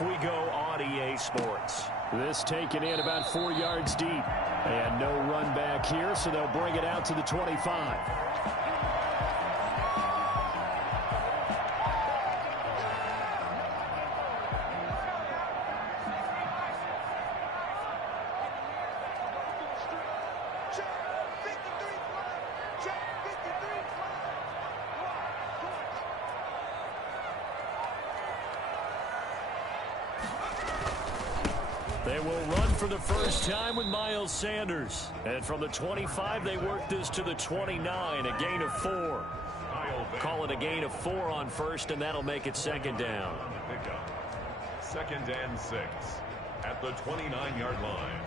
half we go on EA Sports. This taken in about 4 yards deep. And no run back here, so they'll bring it out to the 25. They will run for the first time with Miles Sanders. And from the 25, they work this to the 29, a gain of 4. Call it a gain of 4 on first, and that'll make it second down. Second and 6 at the 29-yard line.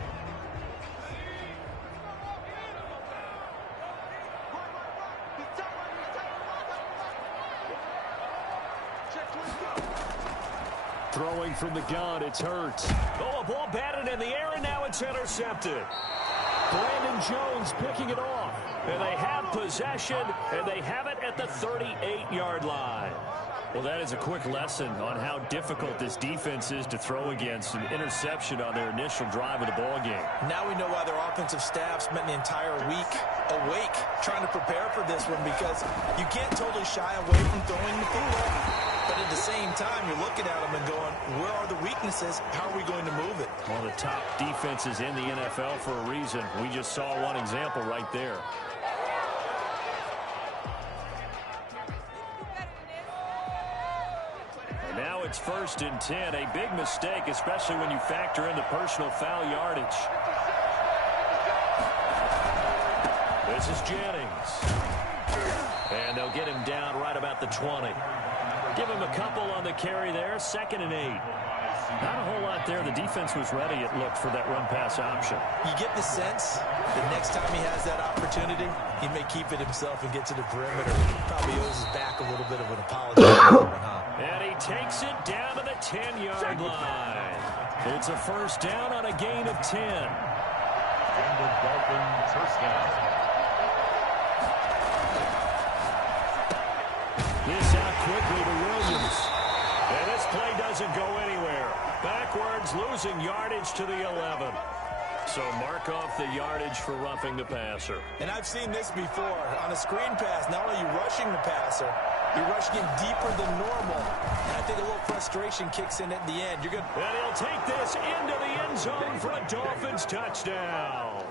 Throwing from the gun, it's Hurts. Oh, a ball batted in the air, and now it's intercepted. Brandon Jones picking it off. And they have possession, and they have it at the 38-yard line. Well, that is a quick lesson on how difficult this defense is to throw against. An interception on their initial drive of the ball game. Now we know why their offensive staff spent the entire week awake trying to prepare for this one, because you can't totally shy away from throwing the football. But at the same time, you're looking at them and going, where are the weaknesses? How are we going to move it? One of the top defenses in the NFL for a reason. We just saw one example right there. And now it's 1st and 10. A big mistake, especially when you factor in the personal foul yardage. This is Jennings. And they'll get him down right about the 20. Give him a couple on the carry there. 2nd and 8. Not a whole lot there. The defense was ready, it looked, for that run-pass option. You get the sense that next time he has that opportunity, he may keep it himself and get to the perimeter. Probably owes his back a little bit of an apology. And he takes it down to the 10-yard line. It's a first down on a gain of 10. And the Dolphins first down. This out quickly to Williams. And this play doesn't go anywhere. Backwards, losing yardage to the 11. So mark off the yardage for roughing the passer. And I've seen this before. On a screen pass, not only are you rushing the passer, you're rushing him deeper than normal. And I think a little frustration kicks in at the end. You're good. And he'll take this into the end zone for a Dolphins touchdown.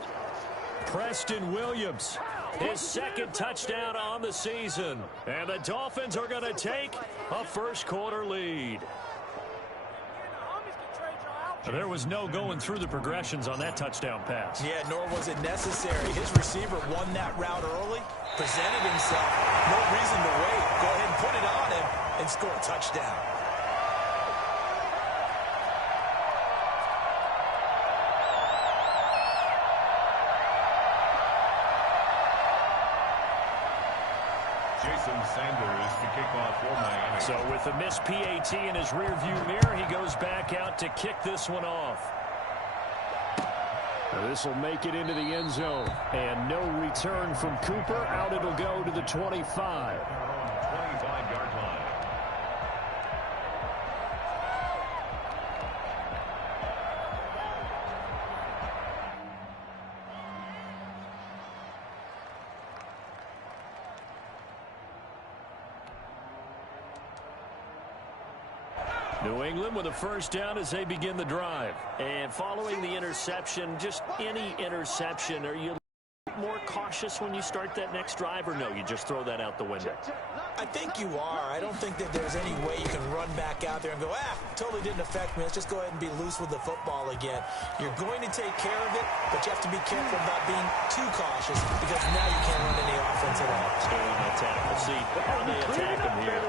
Preston Williams, his 2nd touchdown on the season. And the Dolphins are going to take a first-quarter lead. There was no going through the progressions on that touchdown pass. Yeah, nor was it necessary. His receiver won that route early, presented himself. No reason to wait. Go ahead and put it on him and score a touchdown. Sanders to kick off for Miami. So with a missed PAT in his rearview mirror, he goes back out to kick this one off. This will make it into the end zone. And no return from Cooper. Out it'll go to the 25. 25-yard line. New England with a first down as they begin the drive. And following the interception, just any interception, are you more cautious when you start that next drive, or no, you just throw that out the window? I think you are. I don't think that there's any way you can run back out there and go, totally didn't affect me. Let's just go ahead and be loose with the football again. You're going to take care of it, but you have to be careful about being too cautious, because now you can't run any offense at all. Stay on that tackle. See, how they attack him here.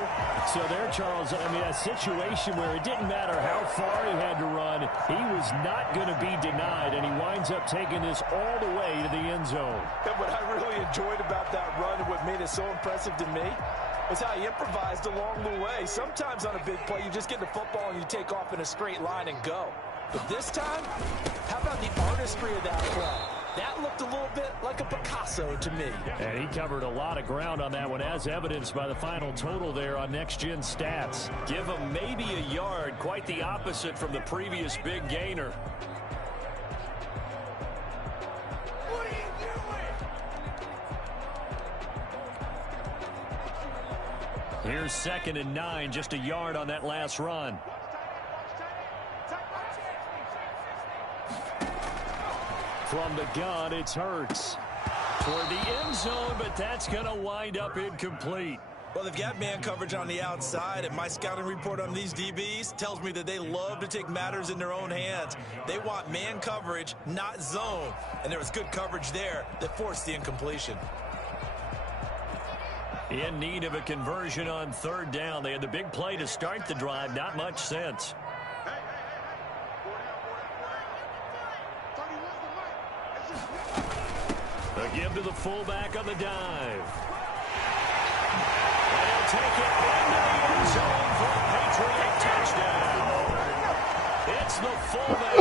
So there, Charles, I mean, a situation where it didn't matter how far he had to run, he was not going to be denied, and he winds up taking this all the way to the end zone. And what I really enjoyed about that run and what made it so impressive to me was how he improvised along the way. Sometimes on a big play, you just get the football and you take off in a straight line and go. But this time, how about the artistry of that play? That looked a little bit like a Picasso to me. And he covered a lot of ground on that one, as evidenced by the final total there on Next Gen Stats. Give him maybe a yard, quite the opposite from the previous big gainer. What are you doing? Here's 2nd and 9, just a yard on that last run. From the gun, it's Hurts. Toward the end zone, but that's going to wind up incomplete. Well, they've got man coverage on the outside, and my scouting report on these DBs tells me that they love to take matters in their own hands. They want man coverage, not zone. And there was good coverage there that forced the incompletion. In need of a conversion on 3rd down. They had the big play to start the drive. Not much sense. A give to the fullback on the dive. And he'll take it into the end zone for a Patriot touchdown. It's the fullback.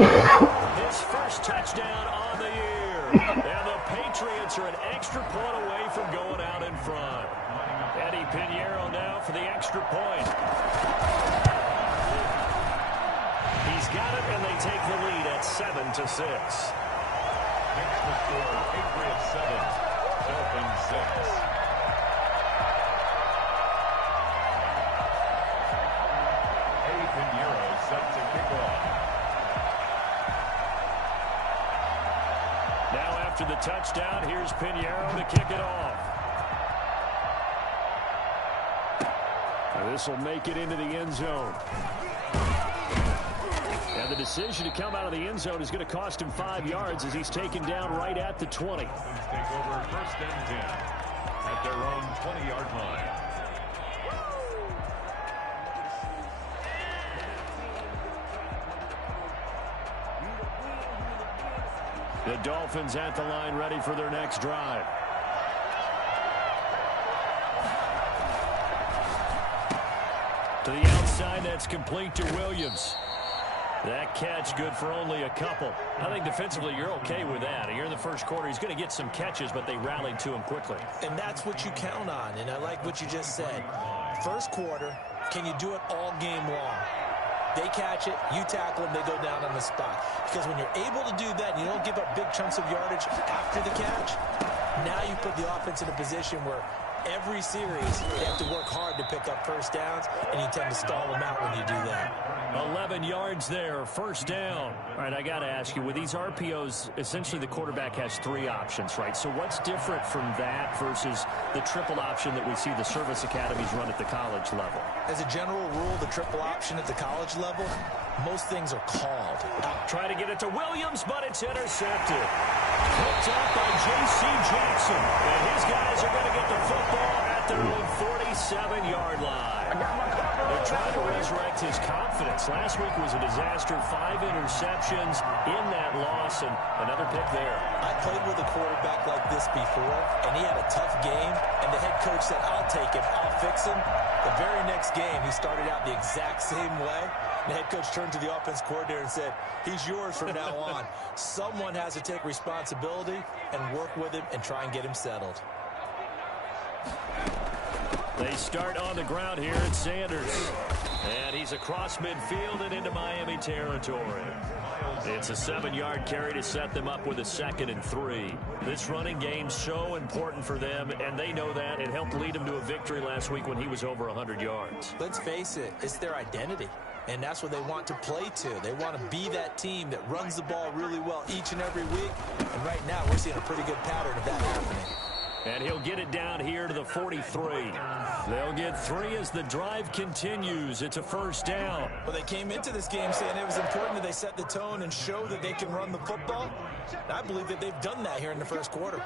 His first touchdown on the year. And the Patriots are an extra point away from going out in front. Eddie Pinheiro now for the extra point. He's got it, and they take the lead at 7-6. Extra score, Patriots 7, Dolphins 6. Eddie Pinheiro set to kick off. Now after the touchdown, here's Pinheiro to kick it off. This will make it into the end zone. And the decision to come out of the end zone is going to cost him 5 yards as he's taken down right at the 20. Take over 1st and 10 at their own 20-yard line. The Dolphins at the line, ready for their next drive. To the outside, that's complete to Williams. That catch good for only a couple. I think defensively you're okay with that. Here in the first quarter, he's going to get some catches, but they rallied to him quickly. And that's what you count on, and I like what you just said. First quarter, can you do it all game long? They catch it, you tackle them, they go down on the spot. Because when you're able to do that and you don't give up big chunks of yardage after the catch, now you put the offense in a position where every series they have to work hard to pick up first downs, and you tend to stall them out when you do that. 11 yards there, 1st down. All right, I got to ask you, with these RPOs, essentially the quarterback has 3 options, right? So what's different from that versus the triple option that we see the service academies run at the college level? As a general rule, the triple option at the college level, most things are called. Try to get it to Williams, but it's intercepted. Picked up by J.C. Jackson. And his guys are going to get the football at their own 47-yard line. They're trying to resurrect his confidence. Last week was a disaster. 5 interceptions in that loss, and another pick there. I played with a quarterback like this before, and he had a tough game, and the head coach said, I'll take him, I'll fix him. The very next game, he started out the exact same way. The head coach turned to the offense coordinator and said, he's yours from now on. Someone has to take responsibility and work with him and try and get him settled. They start on the ground here at Sanders. And he's across midfield and into Miami territory. It's a 7-yard carry to set them up with a 2nd and 3. This running game's so important for them, and they know that. It helped lead them to a victory last week when he was over 100 yards. Let's face it, it's their identity. And that's what they want to play to. They want to be that team that runs the ball really well each and every week. And right now, we're seeing a pretty good pattern of that happening. And he'll get it down here to the 43. They'll get 3 as the drive continues. It's a 1st down. Well, they came into this game saying it was important that they set the tone and show that they can run the football. And I believe that they've done that here in the first quarter.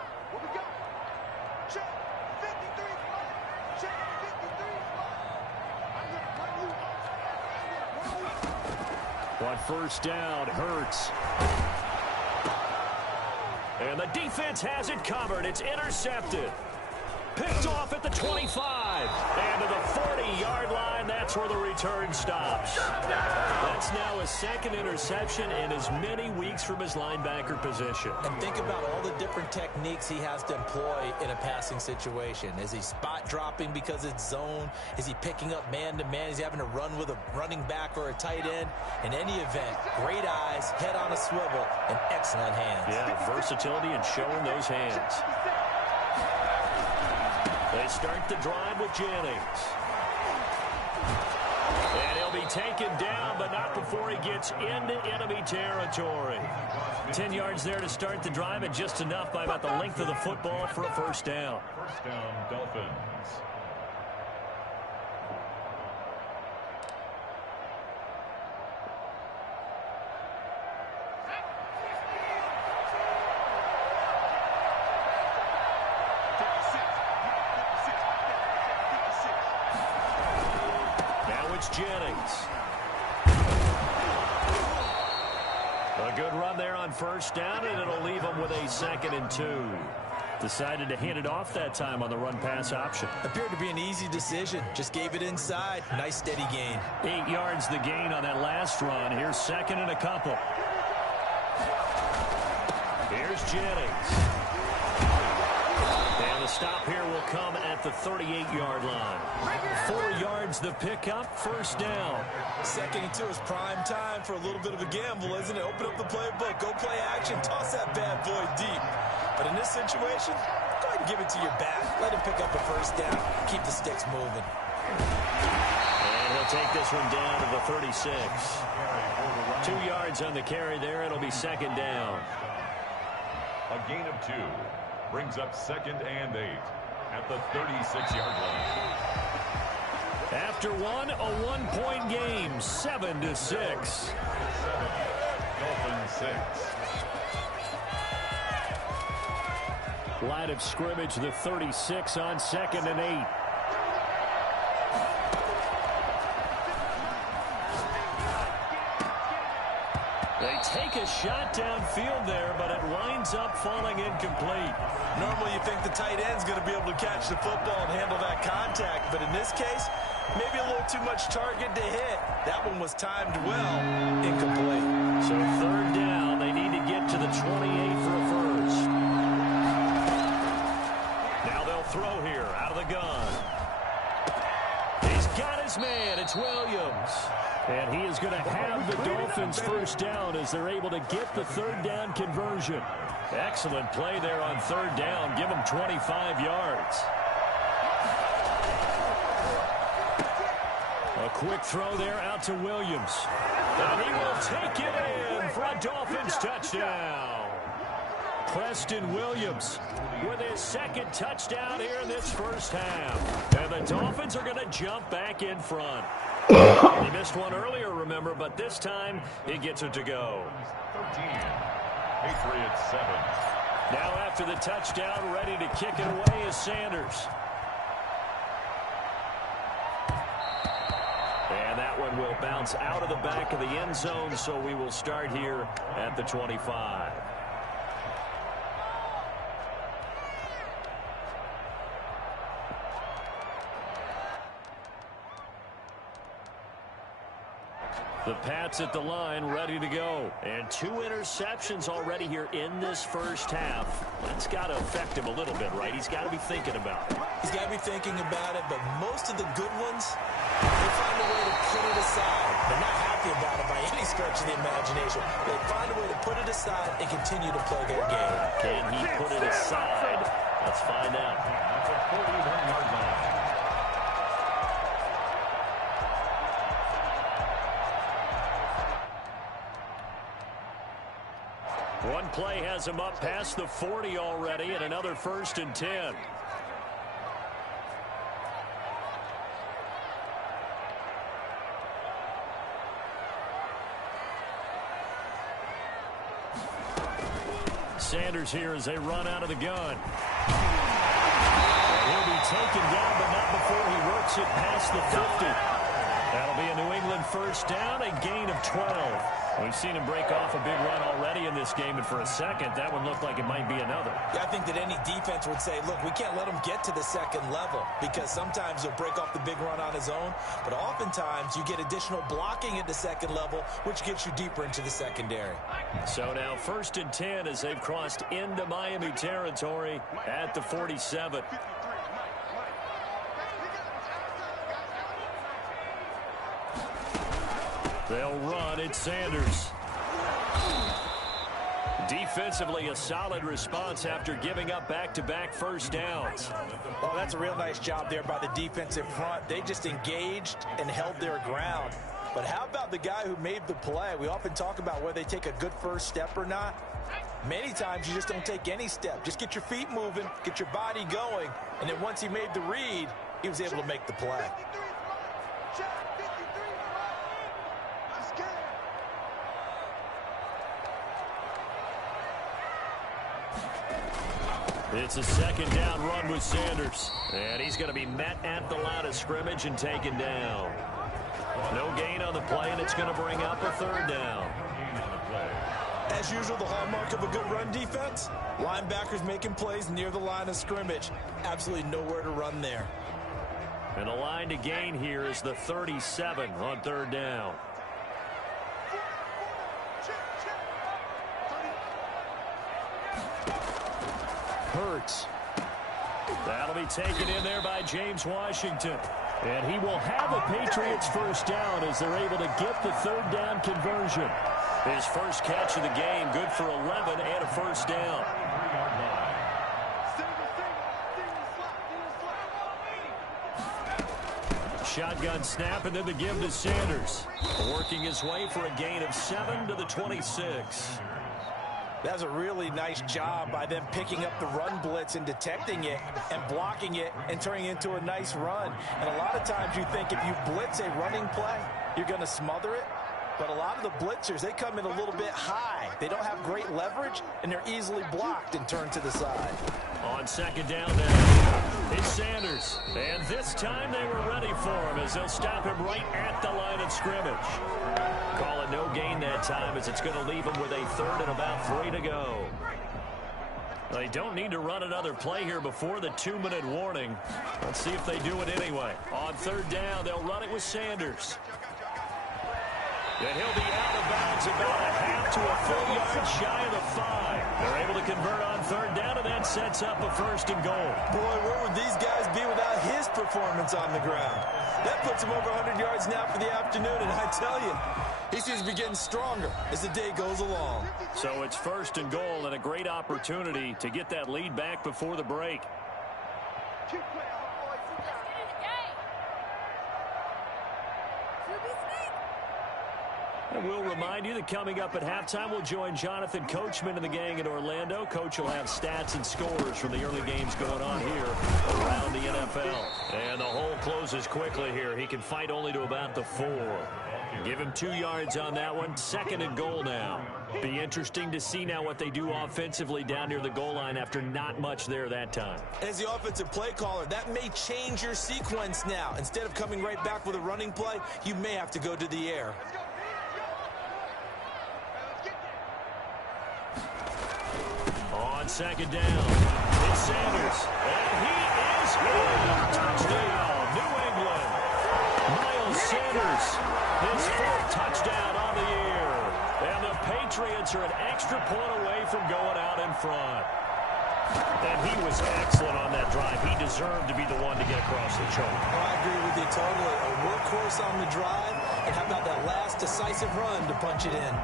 On 1st down, Hurts. And the defense has it covered. It's intercepted. Picked off at the 25. And to the 40-yard line, that's where the return stops. That's now a second interception in as many weeks from his linebacker position. And think about all the different techniques he has to employ in a passing situation. Is he spot dropping because it's zone? Is he picking up man-to-man? Is he having to run with a running back or a tight end? In any event, great eyes, head on a swivel, and excellent hands. Yeah, versatility and showing those hands. They start the drive with Jennings. And he'll be taken down, but not before he gets into enemy territory. 10 yards there to start the drive, and just enough by about the length of the football for a first down. First down, Dolphins. Jennings. A good run there on first down, and it'll leave him with a 2nd and 2. Decided to hand it off that time on the run-pass option. Appeared to be an easy decision. Just gave it inside. Nice, steady gain. 8 yards the gain on that last run. Here's 2nd and a couple. Here's Jennings. And the stop here will come at the 38-yard line. 4 yards the pickup, first down. 2nd and 2 is prime time for a little bit of a gamble, isn't it? Open up the playbook, go play action, toss that bad boy deep. But in this situation, go ahead and give it to your back. Let him pick up a first down. Keep the sticks moving. And he'll take this one down to the 36. 2 yards on the carry there. It'll be 2nd down. A gain of 2 brings up 2nd and 8 at the 36-yard line. After one, a 1-point game, 7-6. Dolphins 6. Line of scrimmage, the 36 on 2nd and 8. They take a shot downfield there, but it winds up falling incomplete. Normally you think the tight end's going to be able to catch the football and handle that contact, but in this case, maybe a little too much target to hit. That one was timed well, incomplete. So 3rd down, they need to get to the 28 for a first. Now they'll throw here out of the gun. He's got his man, it's Williams. And he is going to have the Dolphins first down as they're able to get the 3rd down conversion. Excellent play there on 3rd down. Give them 25 yards. A quick throw there out to Williams. And he will take it in for a Dolphins touchdown. Preston Williams with his 2nd touchdown here in this first half. And the Dolphins are going to jump back in front. He missed one earlier, remember, but this time he gets it to go. 13. Patriots 7. Now after the touchdown, ready to kick it away is Sanders. And that one will bounce out of the back of the end zone, so we will start here at the 25. The Pats at the line, ready to go. And 2 interceptions already here in this first half. That's got to affect him a little bit, right? He's got to be thinking about it. He's got to be thinking about it, but most of the good ones, they find a way to put it aside. They're not happy about it by any stretch of the imagination. They find a way to put it aside and continue to play their game. Can he put it aside? Let's find out. At the 41-yard line. One play has him up past the 40 already, and another 1st and 10. Sanders here as they run out of the gun. And he'll be taken down, but not before he works it past the 50. That'll be a New England first down, a gain of 12. We've seen him break off a big run already in this game, and for a second, that one looked like it might be another. Yeah, I think that any defense would say, look, we can't let him get to the second level, because sometimes he'll break off the big run on his own, but oftentimes you get additional blocking at the second level, which gets you deeper into the secondary. So now 1st and 10 as they've crossed into Miami territory at the 47. They'll run. It's Sanders. Defensively, a solid response after giving up back-to-back first downs. Oh, that's a real nice job there by the defensive front. They just engaged and held their ground. But how about the guy who made the play? We often talk about whether they take a good first step or not. Many times you just don't take any step. Just get your feet moving, get your body going, and then once he made the read, he was able to make the play. It's a second down run with Sanders. And he's going to be met at the line of scrimmage and taken down. No gain on the play, and it's going to bring up a third down. As usual, the hallmark of a good run defense, linebackers making plays near the line of scrimmage. Absolutely nowhere to run there. And the line to gain here is the 37 on third down. Hurts. That'll be taken in there by James Washington. And he will have a Patriots first down as they're able to get the third down conversion. His first catch of the game, good for 11 and a first down. Shotgun snap, and then the give to Sanders. Working his way for a gain of 7 to the 26. That's a really nice job by them picking up the run blitz and detecting it and blocking it and turning it into a nice run. And a lot of times you think if you blitz a running play, you're going to smother it. But a lot of the blitzers, they come in a little bit high. They don't have great leverage, and they're easily blocked and turned to the side. On second down now, it's Sanders. And this time they were ready for him as they'll stop him right at the line of scrimmage. Call it no gain that time as it's going to leave him with a third and about 3 to go. They don't need to run another play here before the 2-minute warning. Let's see if they do it anyway. On third down, they'll run it with Sanders. And he'll be out of bounds about a half to a full yard shy of the 5. They're able to convert on third down, and that sets up a first and goal. Boy, where would these guys be without his performance on the ground? That puts him over 100 yards now for the afternoon, and I tell you, he seems to be getting stronger as the day goes along. So it's first and goal and a great opportunity to get that lead back before the break. And we'll remind you that coming up at halftime, we'll join Jonathan Coachman and the gang in Orlando. Coach will have stats and scores from the early games going on here around the NFL. And the hole closes quickly here. He can fight only to about the 4. Give him 2 yards on that one. Second and goal now. Be interesting to see now what they do offensively down near the goal line after not much there that time. As the offensive play caller, that may change your sequence now. Instead of coming right back with a running play, you may have to go to the air. On second down, it's Sanders. And he is in. Touchdown, New England. Miles Sanders, his 4th touchdown on the year. And the Patriots are an extra point away from going out in front. And he was excellent on that drive. He deserved to be the one to get across the chalk. Oh, I agree with you totally. A workhorse on the drive. And how about that last decisive run to punch it in?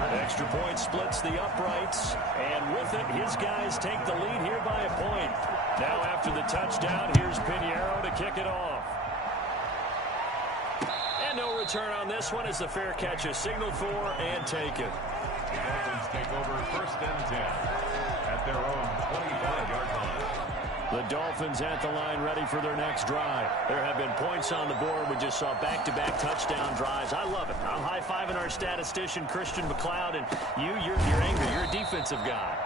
Extra point splits the uprights. And with it, his guys take the lead here by a point. Now after the touchdown, here's Pinheiro to kick it off. And no return on this one as the fair catch is signaled for and taken. The Dolphins take over 1st and 10 at their own 25-yard line. The Dolphins at the line ready for their next drive. There have been points on the board. We just saw back-to-back touchdown drives. I love it. I'm high-fiving our statistician, Christian McLeod, and you're angry. You're a defensive guy.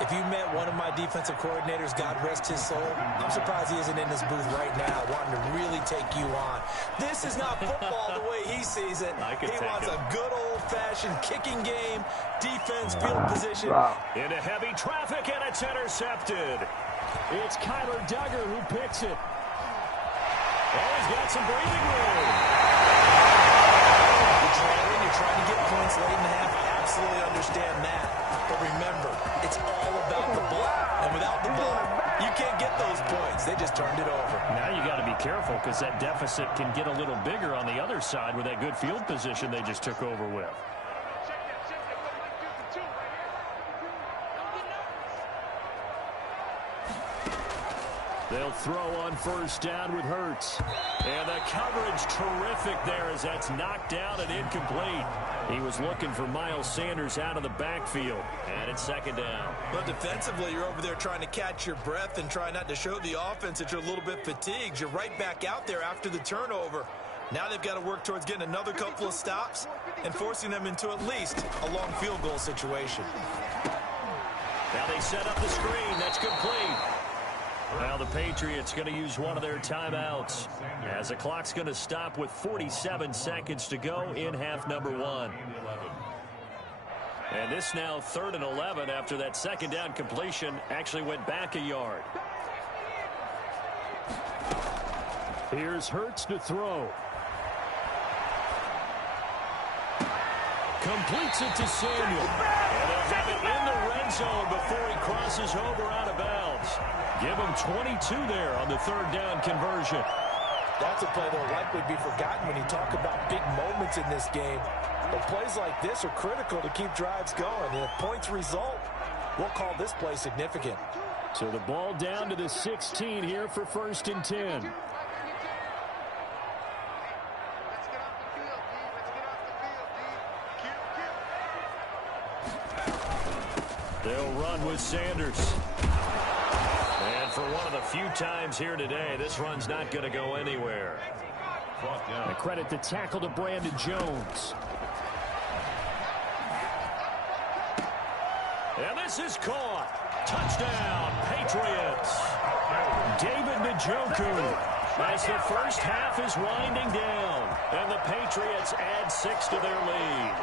If you met one of my defensive coordinators, God rest his soul, I'm surprised he isn't in this booth right now wanting to really take you on. This is not football the way he sees it. He wants a good old-fashioned kicking game, defense, field position. Into heavy traffic, and it's intercepted. It's Kyler Duggar who picks it. Oh, he's got some breathing room. You're trying to get points late in the half. I absolutely understand that. But remember, it's all about the ball. And without the ball, you can't get those points. They just turned it over. Now you got to be careful because that deficit can get a little bigger on the other side with that good field position they just took over with. They'll throw on first down with Hurts. And the coverage terrific there as that's knocked down and incomplete. He was looking for Miles Sanders out of the backfield. And it's second down. But defensively, you're over there trying to catch your breath and try not to show the offense that you're a little bit fatigued. You're right back out there after the turnover. Now they've got to work towards getting another couple of stops and forcing them into at least a long field goal situation. Now they set up the screen. That's complete. Now the Patriots going to use one of their timeouts as the clock's going to stop with 47 seconds to go in half number one. And this now 3rd and 11 after that second down completion actually went back a yard. Here's Hurts to throw. Completes it to Samuel. And they'll have it in the red zone before he crosses over out of bounds. Give him 22 there on the 3rd down conversion. That's a play that will likely be forgotten when you talk about big moments in this game. But plays like this are critical to keep drives going. And if points result, we'll call this play significant. So the ball down to the 16 here for 1st and 10. They'll run with Sanders. And for one of the few times here today, this run's not going to go anywhere. And credit the tackle to Brandon Jones. And this is caught. Touchdown, Patriots. David Njoku as the first half is winding down. And the Patriots add 6 to their lead.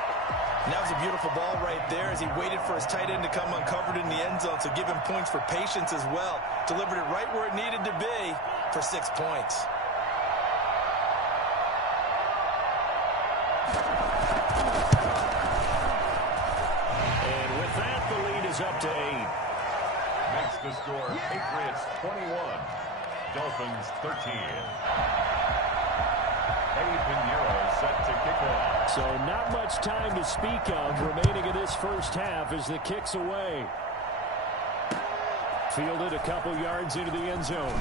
And that was a beautiful ball right there as he waited for his tight end to come uncovered in the end zone. So give him points for patience as well. Delivered it right where it needed to be for 6 points. And with that, the lead is up to 8. Makes the score Patriots 21, Dolphins 13. Set to kick off. So not much time to speak of remaining in this first half as the kick's away. Fielded a couple yards into the end zone.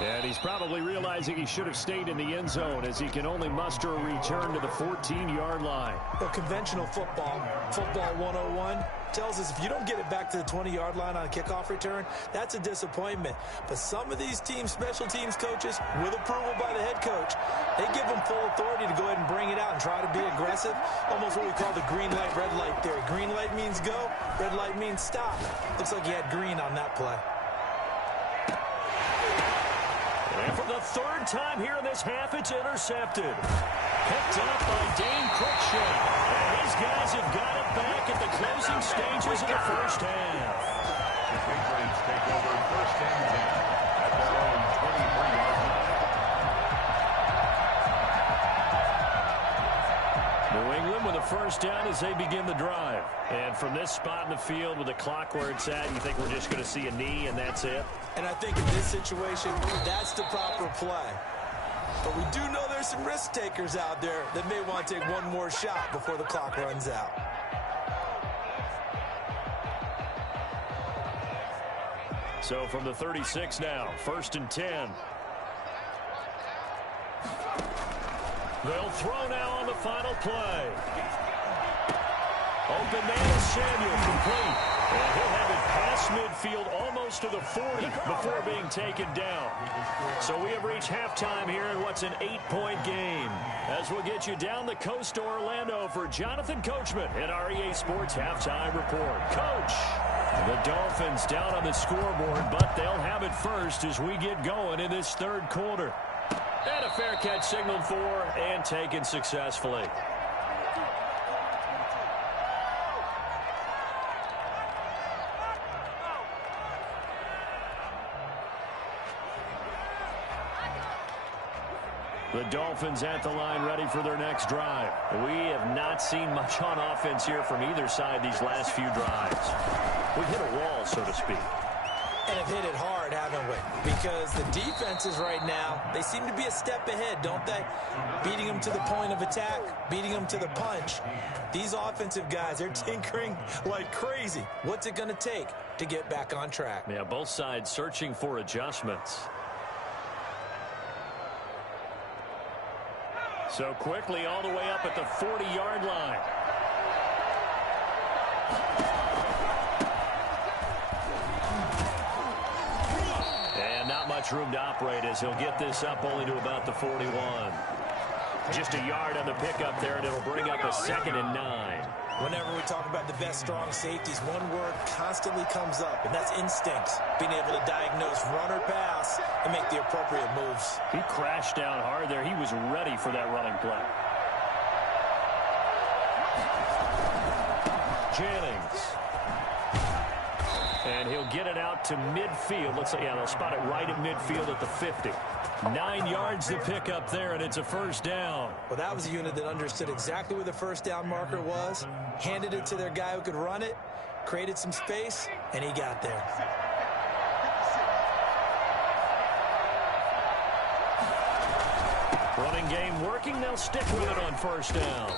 And he's probably realizing he should have stayed in the end zone as he can only muster a return to the 14-yard line. Well, conventional football 101, tells us if you don't get it back to the 20-yard line on a kickoff return, that's a disappointment. But some of these teams, special teams coaches, with approval by the head coach, they give them full authority to go ahead and bring it out and try to be aggressive. Almost what we call the green light, red light theory. Green light means go, red light means stop. Looks like he had green on that play. And for the 3rd time here in this half, it's intercepted. Picked up by Dane Cruikshank. And his guys have got it back at the closing stages of the first half. The Patriots take over 1st and 10 at their own 23-yard line. New England with a first down as they begin the drive. And from this spot in the field with the clock where it's at, you think we're just going to see a knee and that's it? And I think in this situation, that's the proper play. But we do know there's some risk takers out there that may want to take one more shot before the clock runs out. So from the 36 now, 1st and 10. They'll throw now on the final play. Open man is Samuel, complete. And he'll have it past midfield almost to the 40 before being taken down. So we have reached halftime here in what's an 8-point game. As we'll get you down the coast to Orlando for Jonathan Coachman at our EA Sports Halftime Report. Coach. The Dolphins down on the scoreboard, but they'll have it first as we get going in this third quarter. And a fair catch signaled for and taken successfully. The Dolphins at the line ready for their next drive. We have not seen much on offense here from either side these last few drives. We've hit a wall, so to speak. And have hit it hard, haven't we? Because the defenses right now, they seem to be a step ahead, don't they? Beating them to the point of attack, beating them to the punch. These offensive guys, they're tinkering like crazy. What's it going to take to get back on track? Yeah, both sides searching for adjustments. So quickly all the way up at the 40-yard line. And not much room to operate as he'll get this up only to about the 41. Just a yard on the pickup there, and it'll bring up a 2nd and 9. Whenever we talk about the best strong safeties, one word constantly comes up, and that's instincts. Being able to diagnose run or pass and make the appropriate moves. He crashed down hard there. He was ready for that running play. Jennings. And he'll get it out to midfield. Looks like, yeah, they'll spot it right at midfield at the 50. 9 yards to pick up there, and it's a first down. Well, that was a unit that understood exactly where the first down marker was, handed it to their guy who could run it, created some space, and he got there. Running game working. They'll stick with it on first down.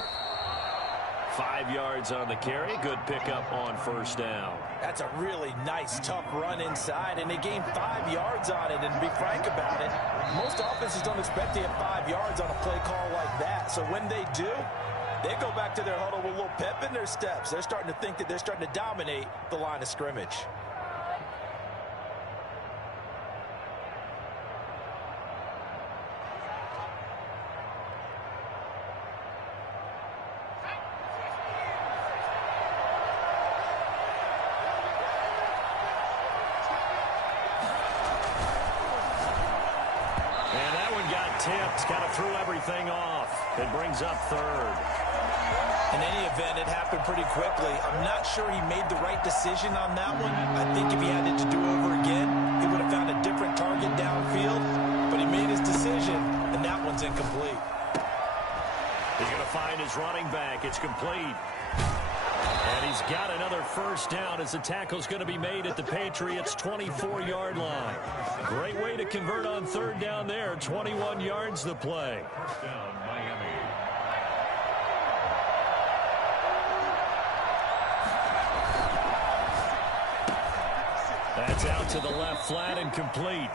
5 yards on the carry. Good pickup on first down. That's a really nice, tough run inside, and they gained 5 yards on it. And to be frank about it, most offenses don't expect to get 5 yards on a play call like that. So when they do, they go back to their huddle with a little pep in their steps. They're starting to think that they're starting to dominate the line of scrimmage. Tipped, kind of threw everything off. It brings up 3rd. In any event, it happened pretty quickly. I'm not sure he made the right decision on that one. I think if he had it to do over again, he would have found a different target downfield. But he made his decision, and that one's incomplete. He's going to find his running back. It's complete. And he's got another first down as the tackle's going to be made at the Patriots' 24-yard line. Great way to convert on 3rd down there. 21 yards the play. First down, Miami. That's out to the left flat and complete.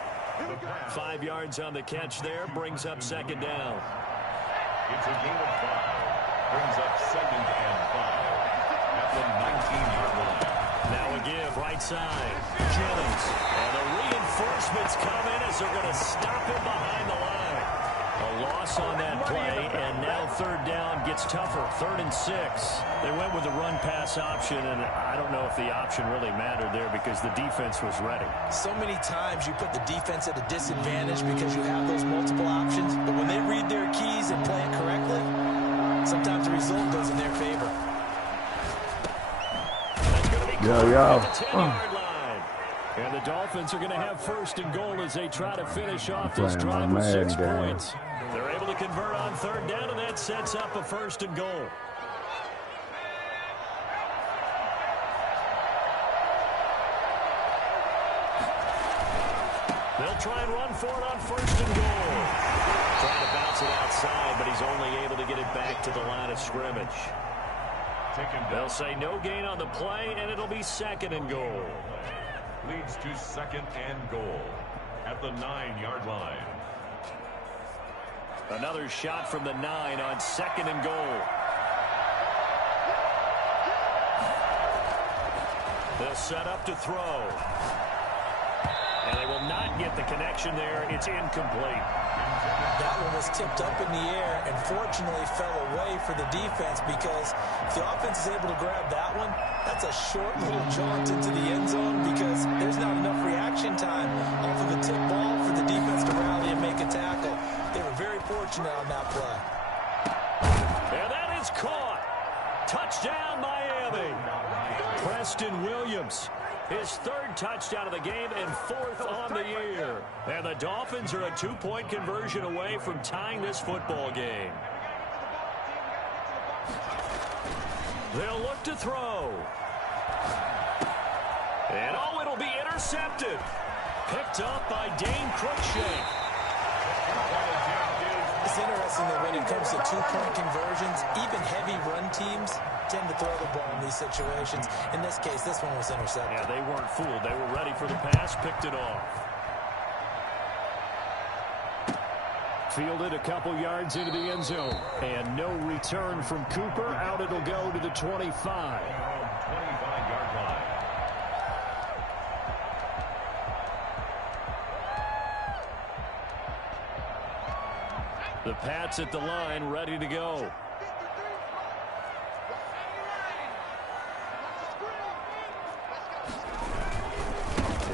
5 yards on the catch there. Brings up 2nd down. It's a gain of 5. Brings up 2nd and 5. At the 19-yard line. Now a give, right side. Jennings. And the reinforcements come in as they're going to stop him behind the line. A loss on that play, and now 3rd down gets tougher. 3rd and 6. They went with the run-pass option, and I don't know if the option really mattered there because the defense was ready. So many times you put the defense at a disadvantage because you have those multiple options, but when they read their keys and play it correctly, sometimes the result goes in their favor. Yo. And the Dolphins are going to have 1st and goal as they try to finish off this drive with 6 points. They're able to convert on 3rd down, and that sets up a 1st and goal. They'll try and run for it on 1st and goal. Trying to bounce it outside, but he's only able to get it back to the line of scrimmage. They'll say no gain on the play, and it'll be 2nd and goal. Leads to 2nd and goal at the 9-yard line. Another shot from the 9 on 2nd and goal. They'll set up to throw. And they will not get the connection there. It's incomplete. That one was tipped up in the air and fortunately fell away for the defense, because if the offense is able to grab that one, that's a short little jaunt into the end zone, because there's not enough reaction time off of a tip ball for the defense to rally and make a tackle. They were very fortunate on that play. And that is caught. Touchdown, Miami. Preston Williams, his third touchdown of the game and fourth on the year. And the Dolphins are a two-point conversion away from tying this football game. They'll look to throw. And oh, it'll be intercepted. Picked up by Dane Cruikshank. It's interesting that when it comes to two-point conversions, even heavy run teams tend to throw the ball in these situations. In this case, this one was intercepted. Yeah, they weren't fooled. They were ready for the pass, picked it off. Fielded a couple yards into the end zone. And no return from Cooper. Out it'll go to the 25. 25-yard line. The Pats at the line, ready to go.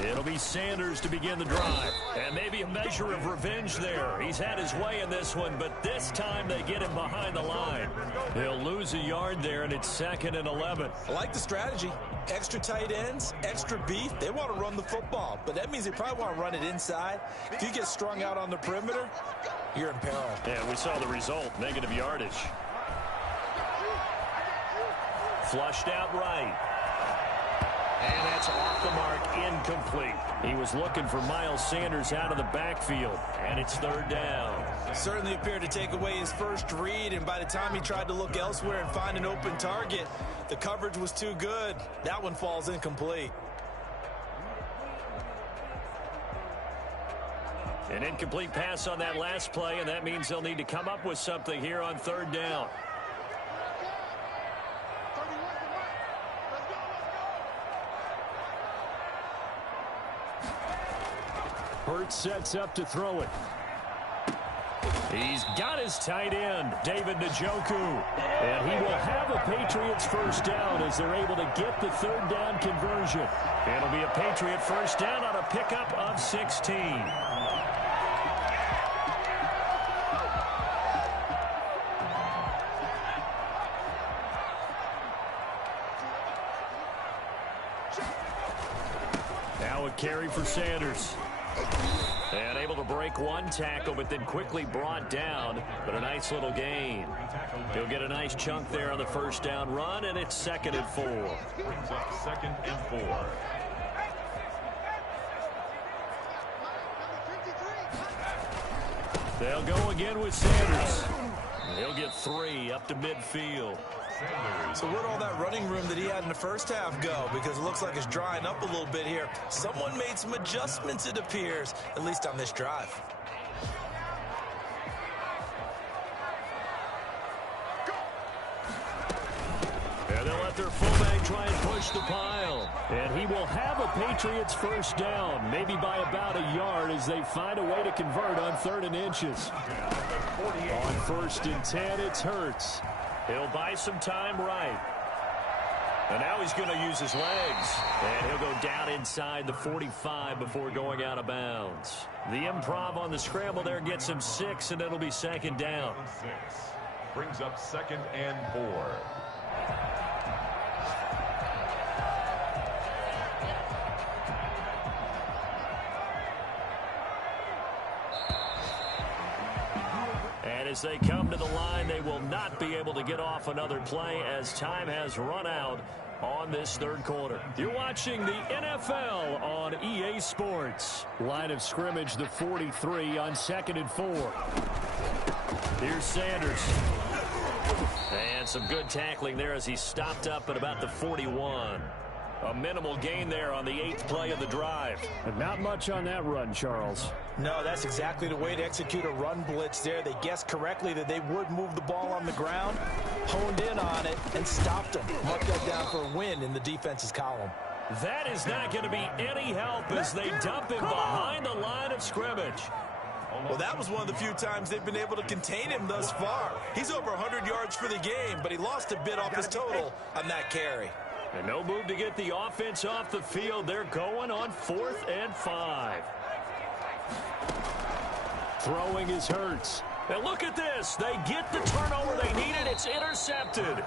It'll be Sanders to begin the drive. And maybe a measure of revenge there. He's had his way in this one, but this time they get him behind the line. He'll lose a yard there, and it's 2nd and 11. I like the strategy. Extra tight ends, extra beef. They want to run the football, but that means they probably want to run it inside. If you get strung out on the perimeter, you're in peril. Yeah, we saw the result, negative yardage. Flushed out right. And that's off the mark, incomplete. He was looking for Miles Sanders out of the backfield, and it's 3rd down. Certainly appeared to take away his first read, and by the time he tried to look elsewhere and find an open target, the coverage was too good. That one falls incomplete. An incomplete pass on that last play, and that means they'll need to come up with something here on 3rd down. Hurts sets up to throw it. He's got his tight end, David Njoku. And he will have a Patriots first down as they're able to get the 3rd down conversion. It'll be a Patriot first down on a pickup of 16. Now a carry for Sanders. And able to break one tackle, but then quickly brought down. But a nice little gain. He'll get a nice chunk there on the first down run, and it's 2nd and 4. Brings up 2nd and 4. They'll go again with Sanders. He'll get 3 up to midfield. So where'd all that running room that he had in the first half go? Because it looks like it's drying up a little bit here. Someone made some adjustments, it appears, at least on this drive. And they'll let their fullback try and push the pile. And he will have a Patriots first down, maybe by about a yard as they find a way to convert on 3rd and inches. On 1st and 10, it's Hurts. He'll buy some time right. And now he's going to use his legs. And he'll go down inside the 45 before going out of bounds. The improv on the scramble there gets him 6, and it'll be 2nd down. 6. Brings up 2nd and 4. And as they come to the line, they will not be able to get off another play as time has run out on this 3rd quarter. You're watching the NFL on EA Sports. Line of scrimmage, the 43 on 2nd and 4. Here's Sanders. And some good tackling there as he stopped up at about the 41. A minimal gain there on the 8th play of the drive. And not much on that run, Charles. No, that's exactly the way to execute a run blitz there. They guessed correctly that they would move the ball on the ground, honed in on it, and stopped them. Mark that down for a win in the defense's column. That is not going to be any help as they dump him behind the line of scrimmage. Well, that was one of the few times they've been able to contain him thus far. He's over 100 yards for the game, but he lost a bit off his total on that carry. And no move to get the offense off the field. They're going on 4th and 5. Throwing is Hurts. And look at this. They get the turnover they needed. It's intercepted.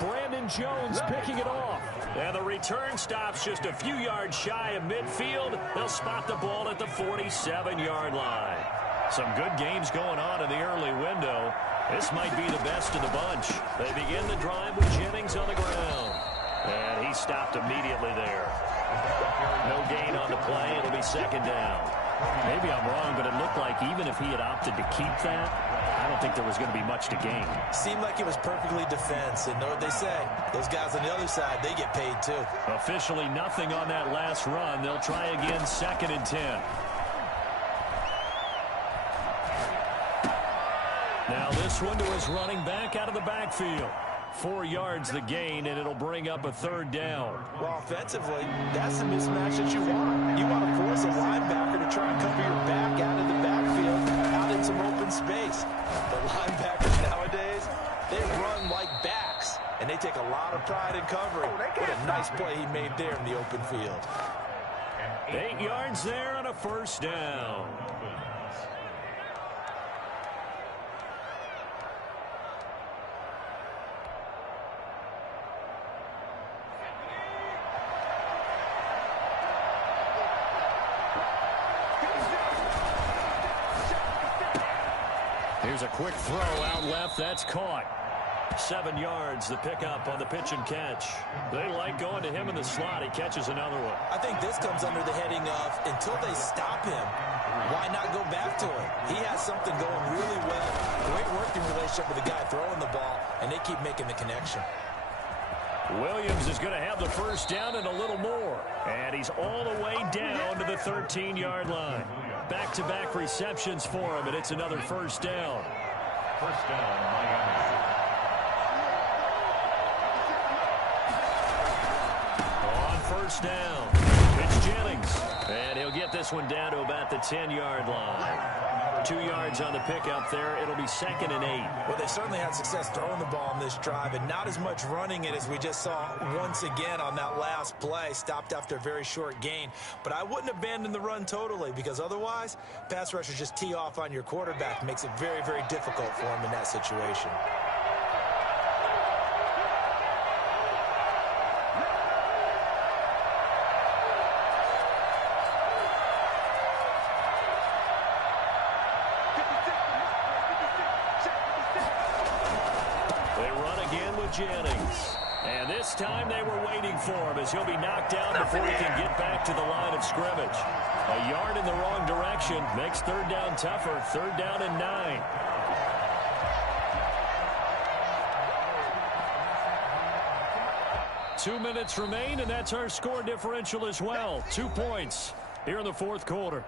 Brandon Jones picking it off. And the return stops just a few yards shy of midfield. They'll spot the ball at the 47-yard line. Some good games going on in the early window. This might be the best of the bunch. They begin the drive with Jennings on the ground. And he stopped immediately there. No gain on the play. It'll be 2nd down. Maybe I'm wrong, but it looked like even if he had opted to keep that, I don't think there was going to be much to gain. Seemed like it was perfectly defense. And know what they say? Those guys on the other side, they get paid too. Officially nothing on that last run. They'll try again 2nd and 10. Now this one to his running back out of the backfield. 4 yards the gain, and it'll bring up a 3rd down. Well, offensively, that's the mismatch that you want. You want to force a linebacker to try and cover your back out of the backfield, out in some open space. The linebackers nowadays, they run like backs, and they take a lot of pride in covering. What a nice play he made there in the open field. 8 yards there on a 1st down. Here's a quick throw out left. That's caught. 7 yards, the pickup on the pitch and catch. They like going to him in the slot. He catches another one. I think this comes under the heading of until they stop him, why not go back to him? He has something going really well. Great working relationship with the guy throwing the ball, and they keep making the connection. Williams is going to have the 1st down and a little more. And he's all the way down to the 13-yard line. Back-to-back receptions for him, and it's another 1st down. 1st down, Miami. On 1st down, it's Jennings. And he'll get this one down to about the 10-yard line. 2 yards on the pickup there. It'll be 2nd and 8. Well, they certainly had success throwing the ball in this drive, and not as much running it as we just saw once again on that last play. Stopped after a very short gain. But I wouldn't abandon the run totally, because otherwise, pass rushers just tee off on your quarterback. Makes it very, very difficult for him in that situation. Jennings. And this time they were waiting for him as he'll be knocked down before he can get back to the line of scrimmage. A yard in the wrong direction makes 3rd down tougher. 3rd down and 9. Two minutes remain, and that's our score differential as well. 2 points here in the 4th quarter.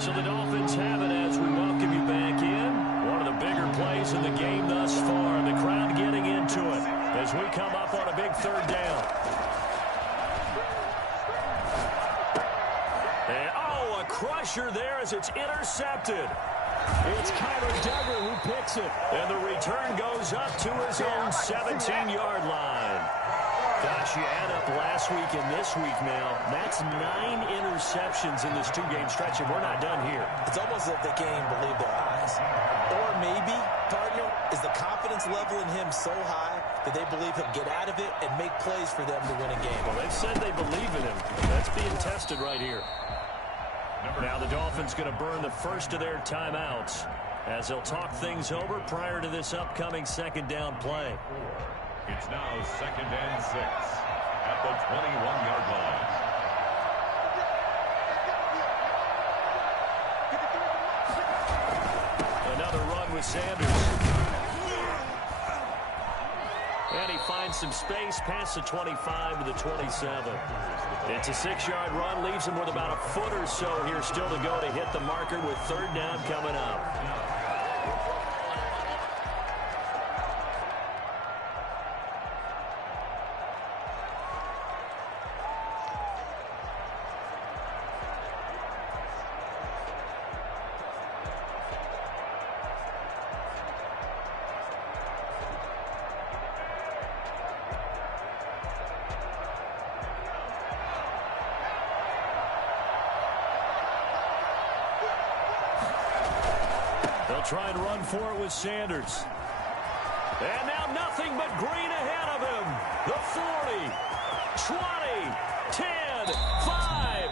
So the Dolphins have it as we welcome you back in. One of the bigger plays in the game thus far. The crowd getting into it as we come up on a big 3rd down. And, oh, a crusher there as it's intercepted. It's Kyler Duggar who picks it. And the return goes up to his own 17-yard line. Gosh, you add up last week and this week now, that's 9 interceptions in this 2-game stretch, and we're not done here. It's almost as if they can't even believe their eyes. Or maybe, partner, is the confidence level in him so high that they believe he'll get out of it and make plays for them to win a game. Well, they've said they believe in him. That's being tested right here. Now the Dolphins going to burn the first of their timeouts as they'll talk things over prior to this upcoming 2nd down play. It's now 2nd and 6 at the 21-yard line. Another run with Sanders. And he finds some space past the 25 to the 27. It's a 6-yard run, leaves him with about a foot or so here still to go to hit the marker with 3rd down coming up. They'll try and run for it with Sanders. And now nothing but green ahead of him. The 40, 20, 10, 5.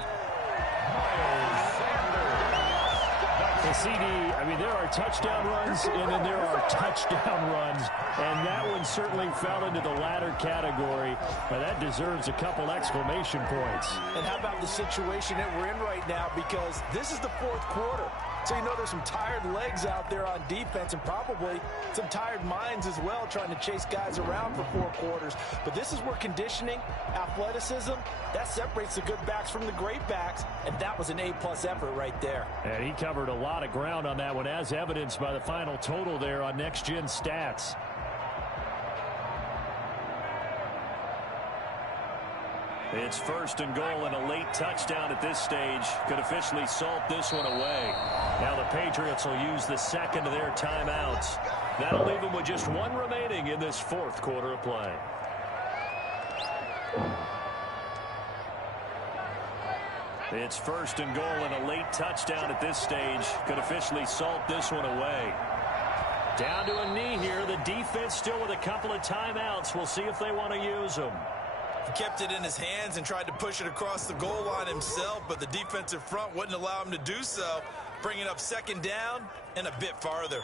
The CD, I mean, there are touchdown runs, and then there are touchdown runs, and that one certainly fell into the latter category, but that deserves a couple exclamation points. And how about the situation that we're in right now, because this is the fourth quarter. So you know there's some tired legs out there on defense and probably some tired minds as well trying to chase guys around for 4 quarters. But this is where conditioning, athleticism, that separates the good backs from the great backs, and that was an A-plus effort right there. And he covered a lot of ground on that one, as evidenced by the final total there on Next Gen Stats. It's 1st and goal, and a late touchdown at this stage could officially salt this one away. Now the Patriots will use the second of their timeouts. That'll leave them with just one remaining in this 4th quarter of play. It's 1st and goal, and a late touchdown at this stage could officially salt this one away. Down to a knee here. The defense still with a couple of timeouts. We'll see if they want to use them. He kept it in his hands and tried to push it across the goal line himself, but the defensive front wouldn't allow him to do so, bringing up 2nd down and a bit farther.